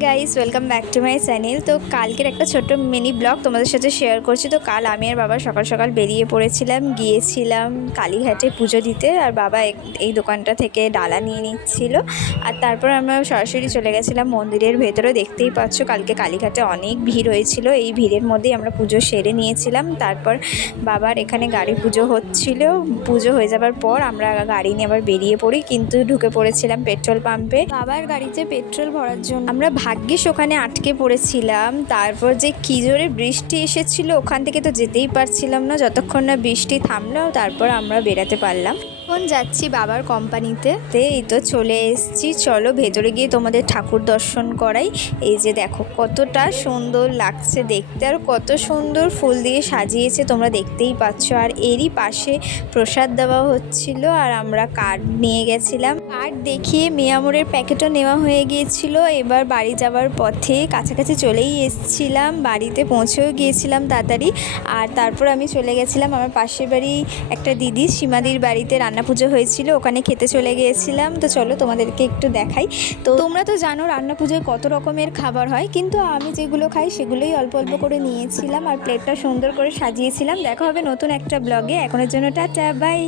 Guys welcome back to my channel তো কালকের একটা ছোট্ট মিনি ব্লগ তোমাদের সাথে শেয়ার করছি। তো কাল আমি আর বাবা সকাল সকাল বেরিয়ে পড়েছিলাম, গিয়েছিলাম কালীঘাটে পুজো দিতে আর বাবা এই দোকানটা থেকে ডালা নিয়ে নিচ্ছিল। আর তারপর আমরা সরাসরি চলে গেছিলাম মন্দিরের ভেতরে। দেখতেই পাচ্ছ কালকে কালীঘাটে অনেক ভিড় হয়েছিল। এই ভিড়ের মধ্যেই আমরা পুজো সেরে নিয়েছিলাম। তারপর বাবার এখানে গাড়ি পুজো হচ্ছিল। পুজো হয়ে যাবার পর আমরা গাড়ি নিয়ে আবার বেরিয়ে পড়ি। কিন্তু ঢুকে পড়েছিলাম পেট্রোল পাম্পে। বাবার গাড়িতে পেট্রোল ভরার জন্য আমরা ভাগ্যিস ওখানে আটকে পড়েছিলাম। তারপর যে কি জোরে বৃষ্টি এসেছিল, ওখান থেকে তো যেতেই পারছিলাম না। যতক্ষণ না বৃষ্টি থামলো, তারপর আমরা বেরাতে পারলাম। এখন যাচ্ছি বাবার কোম্পানিতে। এই তো চলে এসেছি। চলো ভেতরে গিয়ে তোমাদের ঠাকুর দর্শন করাই। এই যে দেখো, কতটা সুন্দর লাগছে দেখতে আর কত সুন্দর ফুল দিয়ে সাজিয়েছে তোমরা দেখতেই পাচ্ছ। আর এরই পাশে প্রসাদ দেওয়া হচ্ছিল আর আমরা কার্ড নিয়ে গেছিলাম। কার্ড দেখিয়ে মিয়ামোরের প্যাকেটও নেওয়া হয়ে গিয়েছিল। এবার বাড়ি যাওয়ার পথে কাছাকাছি চলেই এসেছিলাম। বাড়িতে পৌঁছেও গিয়েছিলাম তাড়াতাড়ি। আর তারপর আমি চলে গেছিলাম আমার পাশের বাড়ি একটা দিদি, সীমাদির বাড়িতে রান্না পুজো হয়েছিল, ওখানে খেতে চলে গিয়েছিলাম। তো চলো তোমাদেরকে একটু দেখাই। তো তোমরা তো জানো রান্না পুজোয় কত রকমের খাবার হয়, কিন্তু আমি যেগুলো খাই সেগুলোই অল্প অল্প করে নিয়েছিলাম আর প্লেটটা সুন্দর করে সাজিয়েছিলাম। দেখা হবে নতুন একটা ব্লগে এখনের জন্য টাটা বাই